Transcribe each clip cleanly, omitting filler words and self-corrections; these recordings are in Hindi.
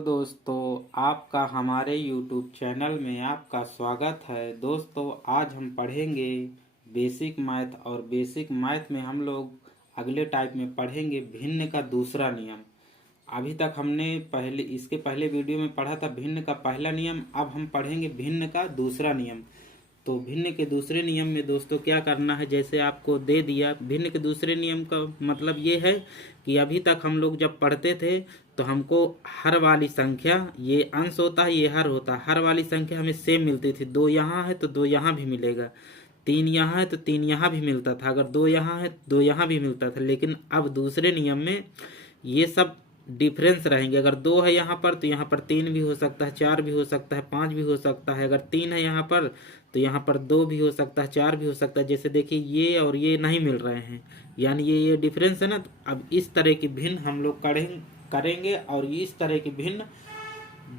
तो दोस्तों आपका हमारे YouTube चैनल में आपका स्वागत है। दोस्तों आज हम पढ़ेंगे बेसिक मैथ और बेसिक मैथ में हम लोग अगले टाइप में पढ़ेंगे भिन्न का दूसरा नियम। अभी तक हमने इसके पहले वीडियो में पढ़ा था भिन्न का पहला नियम। अब हम पढ़ेंगे भिन्न का दूसरा नियम। तो भिन्न के दूसरे नियम में दोस्तों क्या करना है, जैसे आपको दे दिया। भिन्न के दूसरे नियम का मतलब ये है कि अभी तक हम लोग जब पढ़ते थे तो हमको हर वाली संख्या, ये अंश होता है ये हर होता है, हर वाली संख्या हमें सेम मिलती थी। दो यहाँ है तो दो यहाँ भी मिलेगा, तीन यहाँ है तो तीन यहाँ भी मिलता था, अगर दो यहाँ है तो दो यहाँ भी मिलता था। लेकिन अब दूसरे नियम में ये सब डिफरेंस रहेंगे। अगर दो है यहाँ पर तो यहाँ पर तीन भी हो सकता है, चार भी हो सकता है, पाँच भी हो सकता है। अगर तीन है यहाँ पर तो यहाँ पर दो भी हो सकता है, चार भी हो सकता है। जैसे देखिए ये और ये नहीं मिल रहे हैं, यानी ये डिफरेंस है ना। तो अब इस तरह की भिन्न हम लोग करेंगे और इस तरह की भिन्न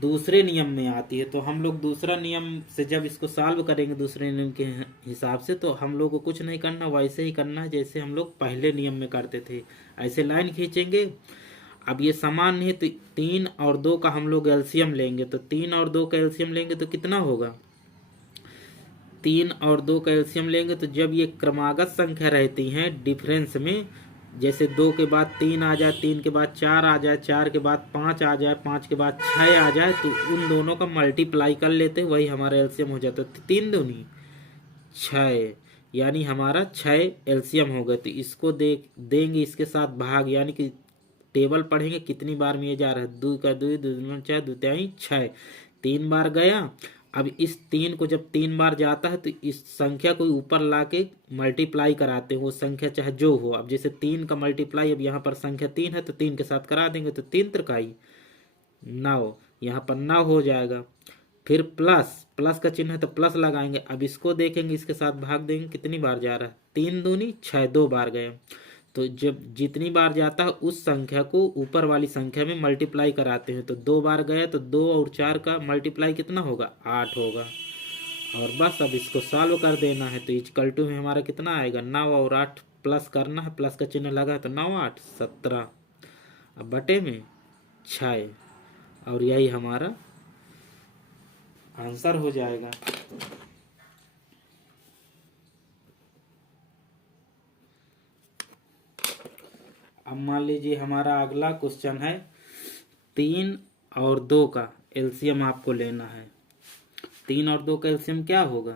दूसरे नियम में आती है। तो हम लोग दूसरा नियम से जब इसको सॉल्व करेंगे दूसरे नियम के हिसाब से, तो हम लोग को कुछ नहीं करना, वैसे ही करना है जैसे हम लोग पहले नियम में करते थे। ऐसे लाइन खींचेंगे। अब ये समान नहीं तो तीन और दो का हम लोग एलसीएम लेंगे। तो तीन और दो का एलसीएम लेंगे तो कितना होगा, तीन और दो का एलसीएम लेंगे तो जब ये क्रमागत संख्या रहती हैं डिफरेंस में, जैसे दो के बाद तीन आ जाए, तीन के बाद चार आ जाए, चार के बाद पाँच आ जाए, पाँच के बाद छः आ जाए, तो उन दोनों का मल्टीप्लाई कर लेते हैं, वही हमारा एलसीएम हो जाता है। तीन दूनी छः, यानी हमारा छः एलसीएम हो गया। तो इसको देंगे इसके साथ भाग, यानी कि टेबल पढ़ेंगे कितनी बार में ये जा रहा है। दो का दो, दो दूना चार, दो तिहाई छः, तीन बार गया। अब इस तीन को जब तीन बार जाता है तो इस संख्या को ऊपर लाके मल्टीप्लाई कराते हैं, वो संख्या चाहे जो हो। अब जैसे तीन का मल्टीप्लाई, अब यहाँ पर संख्या तीन है तो तीन के साथ करा देंगे, तो तीन त्रिकाई नौ, यहाँ पर नौ हो जाएगा। फिर प्लस, प्लस का चिन्ह है तो प्लस लगाएंगे। अब इसको देखेंगे, इसके साथ भाग देंगे, कितनी बार जा रहा है, तीन दूनी छः, दो बार गए। तो जब जितनी बार जाता है उस संख्या को ऊपर वाली संख्या में मल्टीप्लाई कराते हैं। तो दो बार गया तो दो और चार का मल्टीप्लाई कितना होगा, आठ होगा। और बस अब इसको सॉल्व कर देना है। तो इक्वल टू में हमारा कितना आएगा, नौ और आठ प्लस करना है, प्लस का चिन्ह लगा तो नौ आठ 17, अब बटे में 6, और यही हमारा आंसर हो जाएगा। अब मान लीजिए हमारा अगला क्वेश्चन है, तीन और दो का एलसीएम आपको लेना है। तीन और दो का एलसीएम क्या होगा,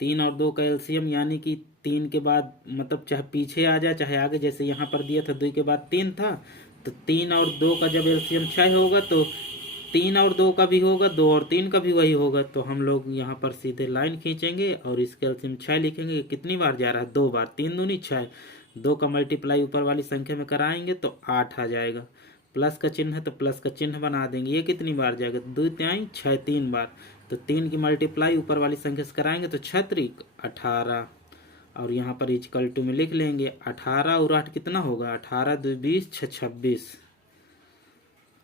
तीन और दो का एलसीएम यानी कि तीन के बाद मतलब चाहे पीछे आ जाए चाहे आगे, जैसे यहाँ पर दिया था दो के बाद तीन था, तो तीन और दो का जब एलसीएम 6 होगा तो तीन और दो का भी होगा, दो और तीन का भी वही होगा। तो हम लोग यहाँ पर सीधे लाइन खींचेंगे और इसके एलसीएम 6 लिखेंगे। कितनी बार जा रहा है, दो बार, तीन दूनी 6, दो का मल्टीप्लाई ऊपर वाली संख्या में कराएंगे तो 8 आ जाएगा। प्लस का चिन्ह है तो प्लस का चिन्ह बना देंगे। ये कितनी बार जाएगा, दो तिहाई छः, तीन बार। तो तीन की मल्टीप्लाई ऊपर वाली संख्या से कराएंगे तो 6 त्रिक 18, और यहाँ पर इक्वल टू में लिख लेंगे 18 और 8 कितना होगा, 18 दो 20, 6 26।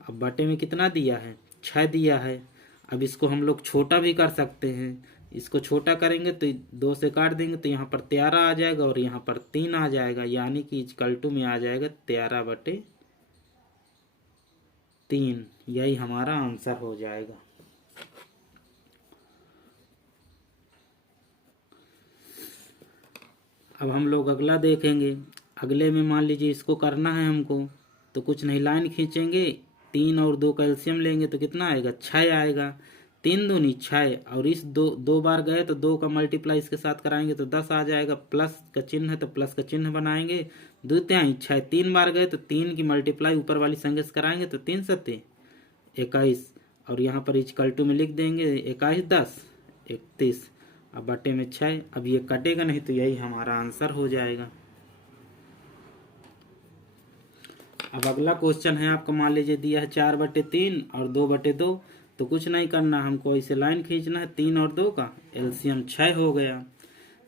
अब बटे में कितना दिया है, 6 दिया है। अब इसको हम लोग छोटा भी कर सकते हैं। इसको छोटा करेंगे तो दो से काट देंगे तो यहाँ पर 13 आ जाएगा और यहाँ पर 3 आ जाएगा, यानी कि इक्वल टू में आ जाएगा 13 बटे 3। यही हमारा आंसर हो जाएगा। अब हम लोग अगला देखेंगे। अगले में मान लीजिए इसको करना है हमको, तो कुछ नहीं, लाइन खींचेंगे, तीन और दो का एलसीएम लेंगे तो कितना आएगा, 6 आएगा। तीन दूनी 6, और इस दो बार गए तो दो का मल्टीप्लाई इसके साथ कराएंगे तो 10 आ जाएगा। प्लस का चिन्ह है तो प्लस का चिन्ह बनाएंगे। दो तिहाई 6, तीन बार गए तो तीन की मल्टीप्लाई ऊपर वाली संख्या से कराएंगे तो 3 सत्ते 21, और यहाँ पर इक्वल टू में लिख देंगे 21 10 31, अब बटे में 6। अब ये कटेगा नहीं तो यही हमारा आंसर हो जाएगा। अब अगला क्वेश्चन है आपको, मान लीजिए दिया है 4 बटे 3 और 2 बटे 2। तो कुछ नहीं करना, हमको इसे लाइन खींचना है। तीन और दो का एलसीएम 6 हो गया,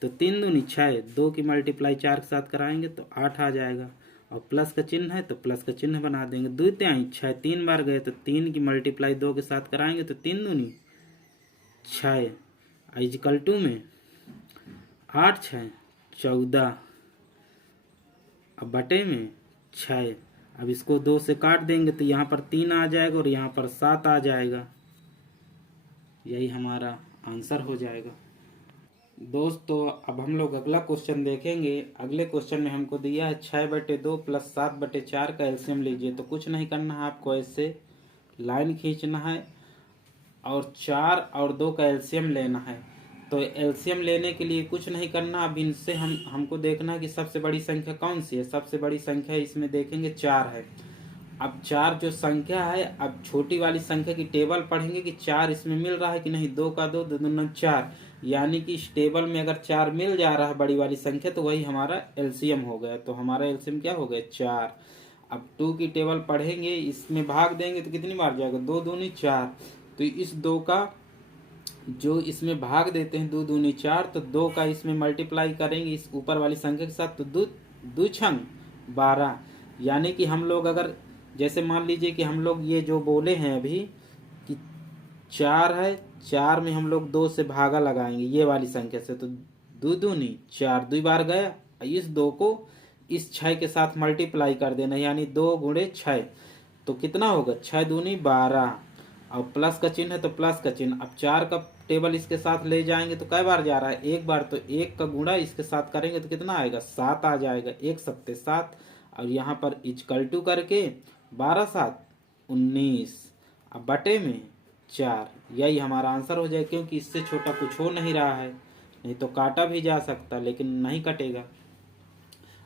तो तीन दूनी 6, दो की मल्टीप्लाई 4 के साथ कराएंगे तो 8 आ जाएगा। और प्लस का चिन्ह है तो प्लस का चिन्ह बना देंगे। दो तिहाई 6, तीन बार गए तो तीन की मल्टीप्लाई दो के साथ कराएंगे तो तीन दूनी 6, इक्वल टू में 8 6 14, अब बटे में 6, अब इसको 2 से काट देंगे तो यहाँ पर 3 आ जाएगा और यहाँ पर 7 आ जाएगा। यही हमारा आंसर हो जाएगा। दोस्तों अब हम लोग अगला क्वेश्चन देखेंगे। अगले क्वेश्चन में हमको दिया है 6/2 प्लस 7/4 का एलसीएम लीजिए। तो कुछ नहीं करना है, आपको ऐसे लाइन खींचना है और 4 और 2 का एलसीएम लेना है। तो एलसीएम लेने के लिए कुछ नहीं करना। अब इनसे हमको देखना है कि सबसे बड़ी संख्या कौन सी है। सबसे बड़ी संख्या इसमें देखेंगे 4 है। अब 4 जो संख्या है, अब छोटी वाली संख्या की टेबल पढ़ेंगे कि 4 इसमें मिल रहा है कि नहीं। 2 का 2, 2 दूना 4, यानी कि इस टेबल में अगर 4 मिल जा रहा है बड़ी वाली संख्या तो वही हमारा एलसीएम हो गया। तो हमारा एलसीएम क्या हो गया 4। अब 2 की टेबल पढ़ेंगे, इसमें भाग देंगे तो कितनी बार जाएगा 2 दूनी 4। तो इस 2 का जो इसमें भाग देते हैं 2 दूनी 4, तो 2 का इसमें मल्टीप्लाई करेंगे इस ऊपर वाली संख्या के साथ, तो 2 छंग 12। यानी कि हम लोग अगर जैसे मान लीजिए कि हम लोग ये जो बोले हैं अभी कि 4 है, 4 में हम लोग 2 से भागा लगाएंगे ये वाली संख्या से, तो 2 दूनी 4, 2 बार गया। इस 2 को इस 6 के साथ मल्टीप्लाई कर देना, यानी 2 गुणे 6, तो कितना होगा 6 दूनी 12। और प्लस का चिन्ह है तो प्लस का चिन्ह। अब 4 का टेबल इसके साथ ले जाएंगे तो कई बार जा रहा है, एक बार। तो 1 का गुणा इसके साथ करेंगे तो कितना आएगा 7 आ जाएगा। 1 7 7, और यहाँ पर इक्वल टू करके 12 7 19, अब बटे में 4। यही हमारा आंसर हो जाए, क्योंकि इससे छोटा कुछ हो नहीं रहा है। नहीं तो काटा भी जा सकता, लेकिन नहीं कटेगा।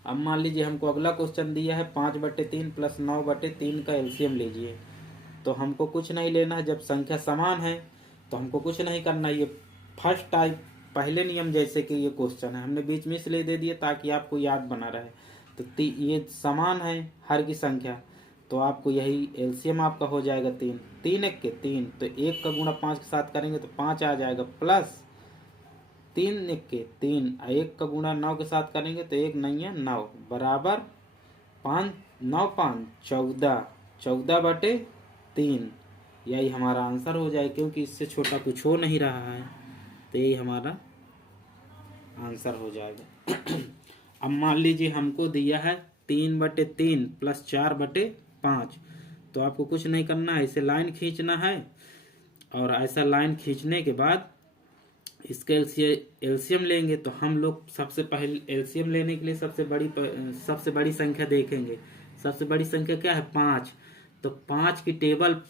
अब मान लीजिए हमको अगला क्वेश्चन दिया है 5/3 प्लस 9/3 का एलसीएम लीजिए। तो हमको कुछ नहीं लेना है, जब संख्या समान है तो हमको कुछ नहीं करना। ये फर्स्ट टाइप पहले नियम जैसे कि ये क्वेश्चन है, हमने बीच में इसलिए दे दिए ताकि आपको याद बना रहे। तो ये समान है हर की संख्या, तो आपको यही एलसीएम आपका हो जाएगा 3। 3 1 के 3, तो 1 का गुणा 5 के साथ करेंगे तो 5 आ जाएगा, प्लस 3 1 के 3, 1 का गुणा 9 के साथ करेंगे तो 1 9 है 9, बराबर 5 9 5 14, 14/3। यही हमारा आंसर हो जाए, क्योंकि इससे छोटा कुछ हो नहीं रहा है। तो यही हमारा आंसर हो जाएगा। अब मान लीजिए हमको दिया है 3/3 प्लस 4/5। तो आपको कुछ नहीं करना है, इसे लाइन खींचना है, और ऐसा लाइन खींचने के बाद इसका एलसीएम लेंगे। तो हम लोग सबसे पहले एलसीएम लेने के लिए सबसे बड़ी संख्या देखेंगे। सबसे बड़ी संख्या क्या है 5। तो 5 की टेबल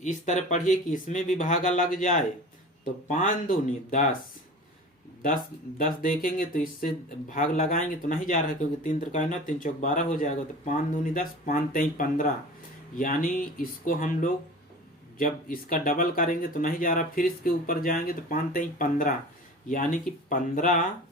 इस तरह पढ़िए कि इसमें भी भागा लग जाए। तो 5 दूनी 10, 10 देखेंगे तो इससे भाग लगाएंगे तो नहीं जा रहा है, क्योंकि 3 त्रिका 9, 3 चौक 12 हो जाएगा। तो 5 दूनी 10, 5 3 15, यानी इसको हम लोग जब इसका डबल करेंगे तो नहीं जा रहा, फिर इसके ऊपर जाएंगे तो 5 3 15, यानी कि 15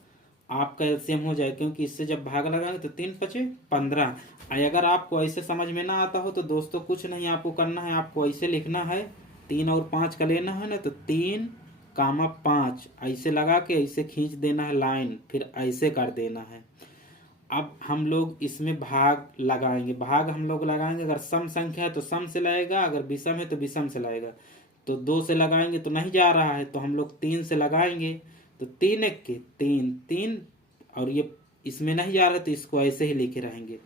आपका एलसीएम हो जाए, क्योंकि इससे जब भाग लगाएंगे तो 3 5 15। अगर आपको ऐसे समझ में ना आता हो तो दोस्तों कुछ नहीं आपको करना है, आपको ऐसे लिखना है, 3 और 5 का लेना है ना, तो 3 कामा 5 ऐसे लगा के ऐसे खींच देना है लाइन, फिर ऐसे कर देना है। अब हम लोग इसमें भाग लगाएंगे। भाग हम लोग लगाएंगे, अगर सम संख्या है तो सम से लगेगा, अगर विषम है तो विषम से लगेगा। तो 2 से लगाएंगे तो नहीं जा रहा है, तो हम लोग 3 से लगाएंगे। तो 3 1 के 3 3, और ये इसमें नहीं जा रहा है तो इसको ऐसे ही लिखे रहेंगे।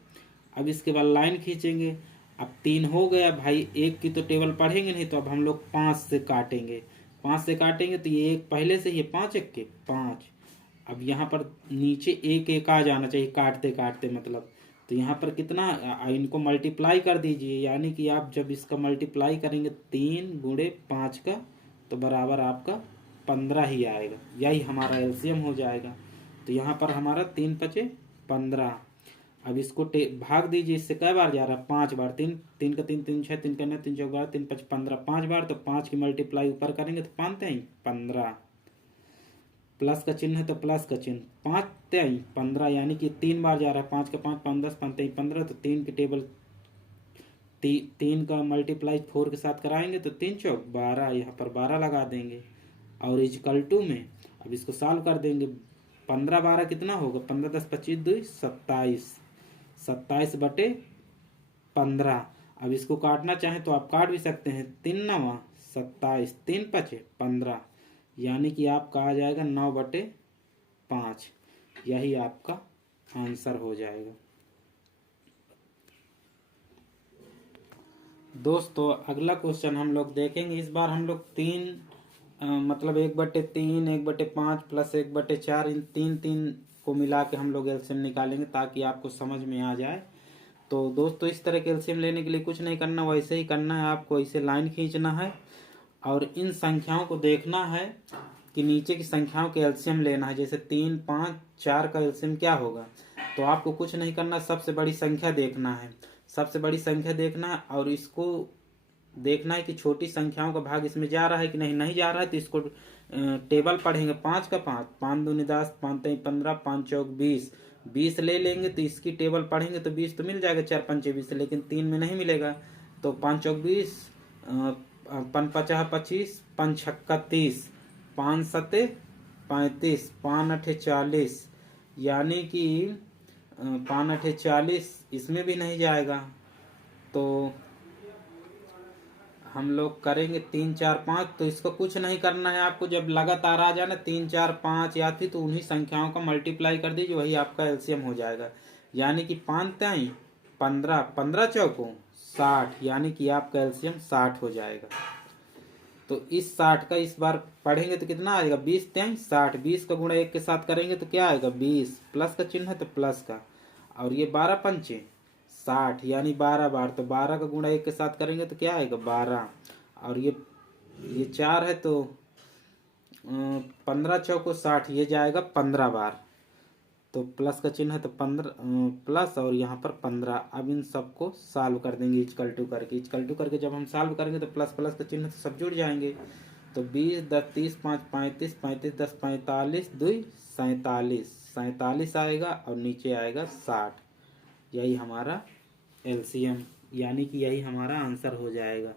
अब इसके बाद लाइन खींचेंगे। अब 3 हो गया भाई, 1 की तो टेबल पढ़ेंगे नहीं, तो अब हम लोग 5 से काटेंगे। 5 से काटेंगे तो ये 1 पहले से ही 5 1 के 5। अब यहाँ पर नीचे 1 1 आ जाना चाहिए काटते काटते, मतलब। तो यहाँ पर कितना, इनको मल्टीप्लाई कर दीजिए, यानी कि आप जब इसका मल्टीप्लाई करेंगे 3 गुणे 5 का, तो बराबर आपका 15 ही आएगा। यही हमारा एलसीएम हो जाएगा। तो यहाँ पर हमारा 3 5 15। अब इसको भाग दीजिए, इससे कई बार जा रहा है 5 बार। 3 3 का 3 3 6, 3 का 9, 3 चौक 12, 3 5 15, 5 बार। तो 5 की मल्टीप्लाई ऊपर करेंगे तो 5 3 15, प्लस का चिन्ह है तो प्लस का चिन्ह, 5 3 15, यानी कि 3 बार जा रहा है। 5 का 5 5 10, 5 3 15। तो 3 की टेबल 3 का मल्टीप्लाई 4 के साथ कराएंगे तो 3 चौक 12, यहाँ पर 12 लगा देंगे, और इक्वल टू में अब इसको सॉल्व कर देंगे। 15 12 कितना होगा, 15 10 25 2 27, 27/15। अब इसको काटना चाहें तो आप काट भी सकते हैं, 3 9 27, 3 5 15, यानी कि आपका आ जाएगा 9/5। यही आपका आंसर हो जाएगा। दोस्तों अगला क्वेश्चन हम लोग देखेंगे। इस बार हम लोग मतलब 1/3, 1/5 प्लस 1/4 इन तीन को मिला के हम लोग एलसीएम निकालेंगे ताकि आपको समझ में आ जाए। तो दोस्तों इस तरह के एलसीएम लेने के लिए कुछ नहीं करना, वैसे ही करना है आपको। इसे लाइन खींचना है और इन संख्याओं को देखना है कि नीचे की संख्याओं के एलसीएम लेना है। जैसे 3, 5, 4 का एलसीएम क्या होगा। तो आपको कुछ नहीं करना, सबसे बड़ी संख्या देखना है। सबसे बड़ी संख्या देखना है और इसको देखना है कि छोटी संख्याओं का भाग इसमें जा रहा है कि नहीं जा रहा है। तो इसको टेबल पढ़ेंगे। 5 का 5, 5 दूनी 10, 5 3 15, 5 चौक 20, 20 ले लेंगे तो इसकी टेबल पढ़ेंगे तो 20 तो मिल जाएगा, 4 पंचे 20, लेकिन 3 में नहीं मिलेगा। तो 5 चौक 20, 5 पचा 25, 5 छक्का 30, 5 सते 35, 5 अठे 40, यानी कि 5 अठे 40 इसमें भी नहीं जाएगा। तो हम लोग करेंगे 3 4 5। तो इसको कुछ नहीं करना है आपको। जब लगातार आ जाए ना 3 4 5 या थी तो उन्हीं संख्याओं का मल्टीप्लाई कर दीजिए, वही आपका एलसीएम हो जाएगा। यानी कि 5 3 15, 15 चौकों 60, यानी कि आपका एलसीएम 60 हो जाएगा। तो इस 60 का इस बार पढ़ेंगे तो कितना आएगा, 20 3 60, 20 का गुणा 1 के साथ करेंगे तो क्या आएगा 20, प्लस का चिन्ह है तो प्लस का, और ये 12 पंचे 60 यानी 12 बार। तो 12 का गुणा 1 के साथ करेंगे तो क्या आएगा 12, और ये 4 है तो 15 चौको 60, ये जाएगा 15 बार। तो प्लस का चिन्ह है तो 15 प्लस और यहाँ पर 15। अब इन सबको सॉल्व कर देंगे इक्वल टू करके जब हम सॉल्व करेंगे तो प्लस प्लस का चिन्ह तो सब जुड़ जाएंगे। तो 20 10 30 5 35, 35 10 45, 2 47, 47 आएगा और नीचे आएगा 60। यही हमारा एलसीएम यानी कि यही हमारा आंसर हो जाएगा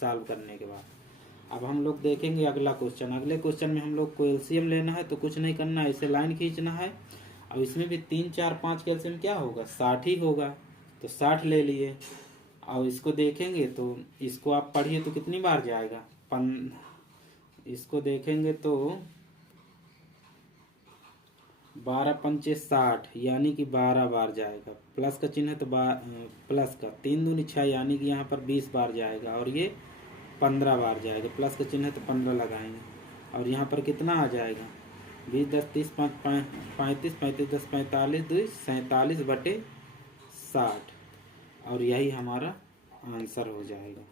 सॉल्व करने के बाद। अब हम लोग देखेंगे अगला क्वेश्चन। अगले क्वेश्चन में हम लोग को एलसीएम लेना है। तो कुछ नहीं करना है, इसे लाइन खींचना है और इसमें भी 3 4 5 का एलसीएम क्या होगा 60 ही होगा। तो 60 ले लिए और इसको देखेंगे तो इसको आप पढ़िए तो कितनी बार जाएगा, इसको देखेंगे तो 12 पंचे 60 यानी कि 12 बार जाएगा। प्लस का चिन्ह है तो प्लस का 3 दूनी 6 यानी कि यहाँ पर 20 बार जाएगा, और ये 15 बार जाएगा। प्लस का चिन्ह है तो 15 लगाएंगे, और यहाँ पर कितना आ जाएगा 20 10 30 5 35, 35 10 45, 2 47 बटे 60, और यही हमारा आंसर हो जाएगा।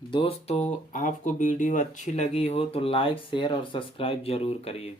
दोस्तों आपको वीडियो अच्छी लगी हो तो लाइक शेयर और सब्सक्राइब जरूर करिए।